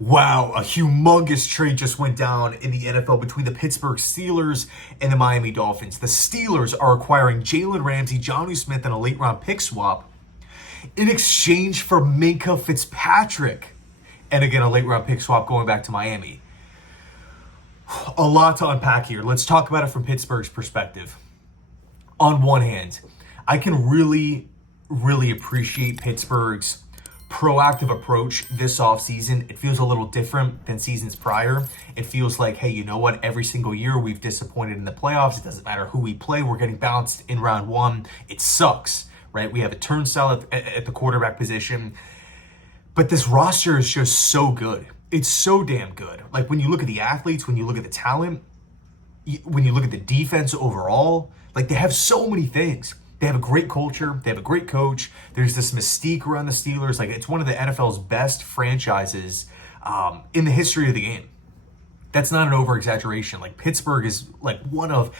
Wow, a humongous trade just went down in the NFL between the Pittsburgh Steelers and the Miami Dolphins. The Steelers are acquiring Jalen Ramsey, Jonnu Smith, and a late round pick swap in exchange for Minkah Fitzpatrick. And again, a late round pick swap going back to Miami. A lot to unpack here. Let's talk about it from Pittsburgh's perspective. On one hand, I can really appreciate Pittsburgh's proactive approach this offseason. It feels a little different than seasons prior. It feels like, hey, you know what? Every single year we've disappointed in the playoffs. It doesn't matter who we play. We're getting bounced in round one. It sucks, right? We have a turnstile at the quarterback position. But this roster is just so good. It's so damn good. Like when you look at the athletes, when you look at the talent, when you look at the defense overall, like they have so many things. They have a great culture. They have a great coach. There's this mystique around the Steelers. Like it's one of the NFL's best franchises in the history of the game. That's not an over-exaggeration. Like Pittsburgh is like one of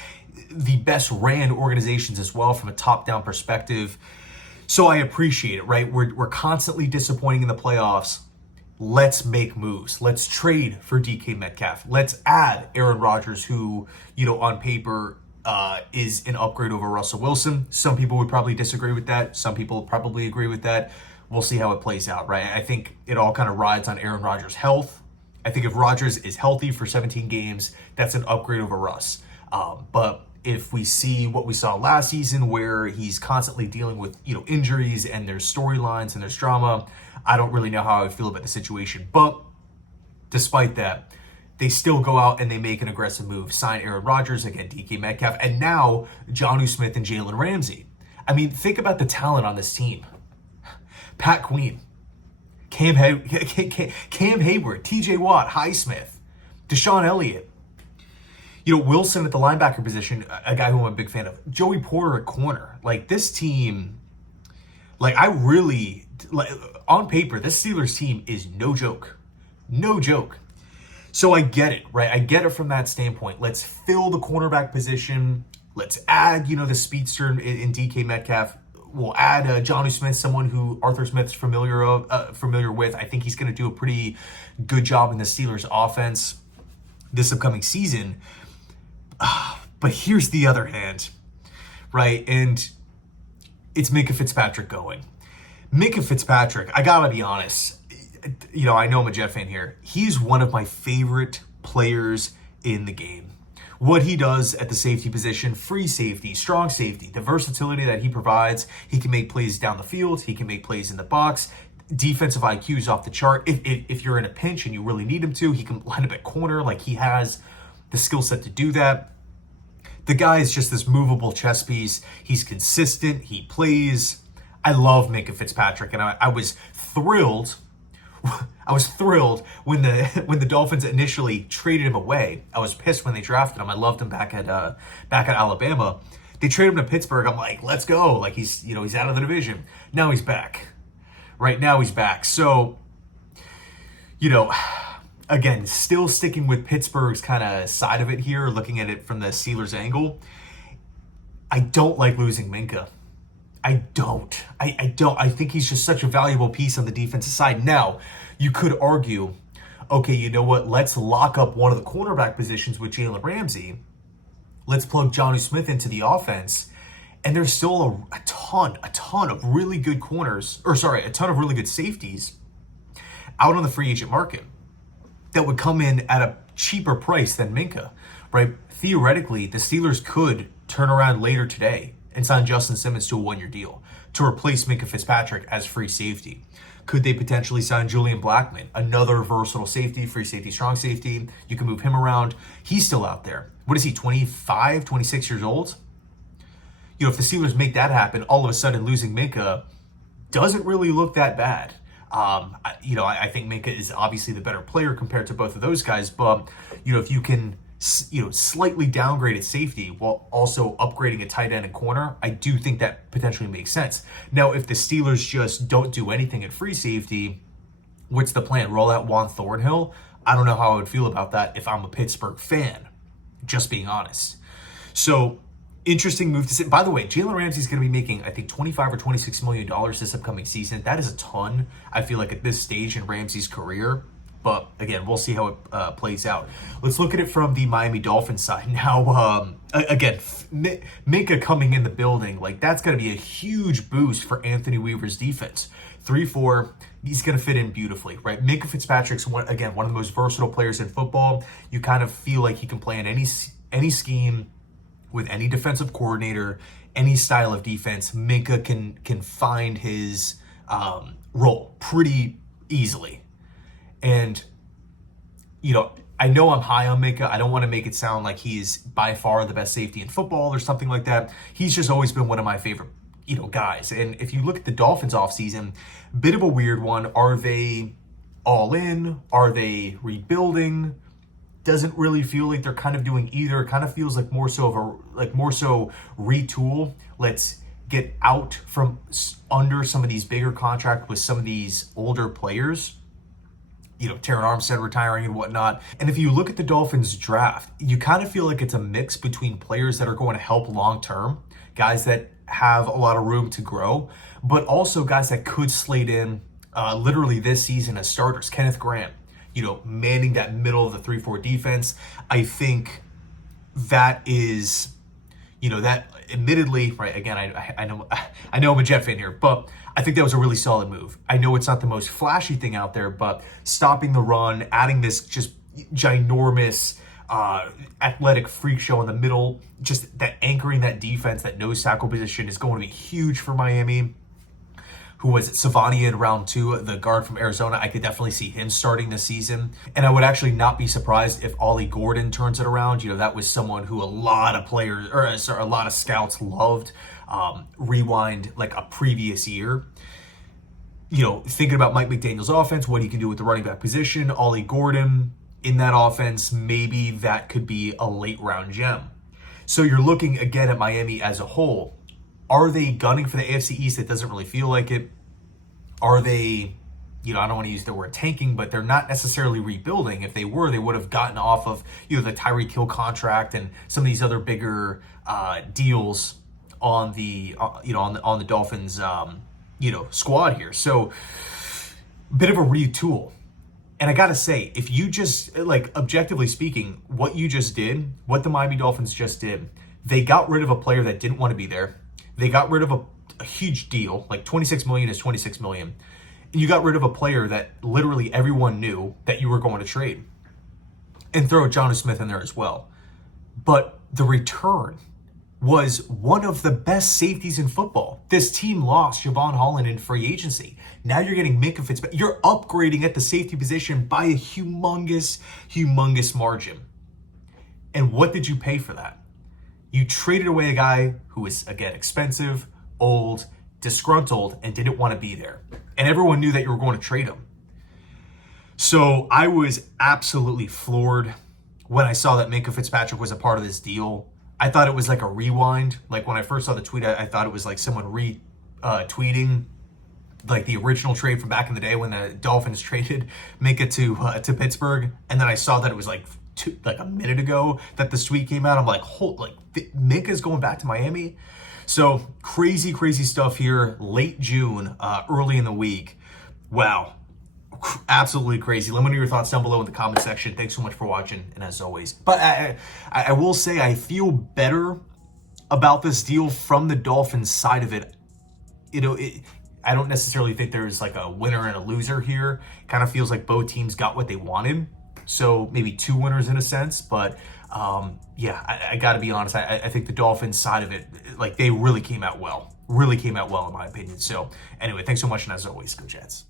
the best ran organizations as well from a top-down perspective. So I appreciate it, right? We're constantly disappointing in the playoffs. Let's make moves. Let's trade for DK Metcalf. Let's add Aaron Rodgers, who, on paper, is an upgrade over Russell Wilson. Some people would probably disagree with that. Some people probably agree with that. We'll see how it plays out, right? I think it all kind of rides on Aaron Rodgers' health. I think if Rodgers is healthy for 17 games, that's an upgrade over Russ. But if we see what we saw last season where he's constantly dealing with, injuries and there's storylines and there's drama, I don't really know how I feel about the situation. But despite that, they still go out and they make an aggressive move, sign Aaron Rodgers, again, DK Metcalf, and now Jonnu Smith and Jalen Ramsey. I mean, think about the talent on this team. Pat Queen, Cam Hayward, TJ Watt, Highsmith, Deshaun Elliott. Wilson at the linebacker position, a guy who I'm a big fan of. Joey Porter at corner. Like this team, on paper, this Steelers team is no joke. No joke. So I get it, right? I get it from that standpoint. Let's fill the cornerback position. Let's add, the speedster in DK Metcalf. We'll add Jonnu Smith, someone who Arthur Smith's familiar with. I think he's going to do a pretty good job in the Steelers offense this upcoming season. But here's the other hand, right? And it's Minkah Fitzpatrick going. Minkah Fitzpatrick, I gotta be honest. I know I'm a Jet fan here. He's one of my favorite players in the game. What he does at the safety position, free safety, strong safety, the versatility that he provides. He can make plays down the field. He can make plays in the box. Defensive IQ is off the chart. If you're in a pinch and you really need him to, he can line up at corner. Like he has the skill set to do that. The guy is just this movable chess piece. He's consistent. He plays. I love Minkah Fitzpatrick, and I was thrilled. I was thrilled when the Dolphins initially traded him away. I was pissed when they drafted him. I loved him back at Alabama. They traded him to Pittsburgh. I'm like, let's go. Like he's out of the division. Now he's back. Right now he's back. So, again, still sticking with Pittsburgh's kind of side of it here, looking at it from the Steelers angle. I don't like losing Minkah. I don't. I think he's just such a valuable piece on the defensive side. Now, you could argue, okay, you know what? Let's lock up one of the cornerback positions with Jalen Ramsey. Let's plug Jonnu Smith into the offense. And there's still a ton of really good a ton of really good safeties out on the free agent market that would come in at a cheaper price than Minkah, right? Theoretically, the Steelers could turn around later today and sign Justin Simmons to a one-year deal to replace Minkah Fitzpatrick as free safety. Could they potentially sign Julian Blackmon, another versatile safety, free safety, strong safety? You can move him around. He's still out there. What is he, 25, 26 years old? If the Steelers make that happen, all of a sudden losing Minkah doesn't really look that bad. I think Minkah is obviously the better player compared to both of those guys, but, if you can slightly downgrade at safety while also upgrading at tight end and corner, I do think that potentially makes sense. Now, if the Steelers just don't do anything at free safety, what's the plan? Roll out Juan Thornhill? I don't know how I would feel about that if I'm a Pittsburgh fan, just being honest. So interesting move to sit. By the way, Jalen Ramsey is going to be making, I think, $25 or $26 million this upcoming season. That is a ton. I feel like at this stage in Ramsey's career, But again, we'll see how it plays out. Let's look at it from the Miami Dolphins side. Now, again, Minkah coming in the building, like that's going to be a huge boost for Anthony Weaver's defense. 3-4, he's going to fit in beautifully, right? Minkah Fitzpatrick's, one of the most versatile players in football. You kind of feel like he can play in any scheme with any defensive coordinator, any style of defense. Minkah can find his role pretty easily. And, I know I'm high on Minkah. I don't want to make it sound like he's by far the best safety in football or something like that. He's just always been one of my favorite guys. And if you look at the Dolphins offseason, bit of a weird one. Are they all in? Are they rebuilding? Doesn't really feel like they're kind of doing either. It kind of feels like more so retool. Let's get out from under some of these bigger contracts with some of these older players. Terran Armstead retiring and whatnot. And if you look at the Dolphins draft, you kind of feel like it's a mix between players that are going to help long-term, guys that have a lot of room to grow, but also guys that could slate in literally this season as starters. Kenneth Grant, manning that middle of the 3-4 defense. I think that is, that admittedly, right, again, I know I'm a Jet fan here, but I think that was a really solid move. I know it's not the most flashy thing out there, but stopping the run, adding this just ginormous athletic freak show in the middle, just that anchoring that defense, that nose tackle position is going to be huge for Miami. Who was it? Savani in round 2, the guard from Arizona. I could definitely see him starting this season. And I would actually not be surprised if Ollie Gordon turns it around. That was someone who a lot of scouts loved. Rewind like a previous year. Thinking about Mike McDaniel's offense, what he can do with the running back position, Ollie Gordon in that offense, maybe that could be a late round gem. So you're looking again at Miami as a whole. Are they gunning for the AFC East? It doesn't really feel like it. Are they, I don't want to use the word tanking, but they're not necessarily rebuilding. If they were, they would have gotten off of, the Tyreek Hill contract and some of these other bigger deals on the, on the Dolphins, squad here. So, bit of a retool. And I got to say, if you just, objectively speaking, what the Miami Dolphins just did, they got rid of a player that didn't want to be there. They got rid of a huge deal, like $26 million is $26 million. And you got rid of a player that literally everyone knew that you were going to trade. And throw Jonnu Smith in there as well. But the return was one of the best safeties in football. This team lost Javon Holland in free agency. Now you're getting Minkah Fitzpatrick. You're upgrading at the safety position by a humongous margin. And what did you pay for that? You traded away a guy who was, again, expensive, old, disgruntled, and didn't want to be there. And everyone knew that you were going to trade him. So I was absolutely floored when I saw that Minkah Fitzpatrick was a part of this deal. I thought it was like a rewind. Like when I first saw the tweet, I thought it was like someone retweeting like the original trade from back in the day when the Dolphins traded Minkah to Pittsburgh. And then I saw that it was like a minute ago that the tweet came out. I'm like, Minkah's going back to Miami. So crazy stuff here. Late June, early in the week. Wow. Absolutely crazy. Let me know your thoughts down below in the comment section. Thanks so much for watching. And as always, but I will say I feel better about this deal from the Dolphins side of it. I don't necessarily think there's like a winner and a loser here. It kind of feels like both teams got what they wanted. So maybe two winners in a sense, but I got to be honest. I think the Dolphins side of it, like they really came out well in my opinion. So anyway, thanks so much. And as always, go Jets.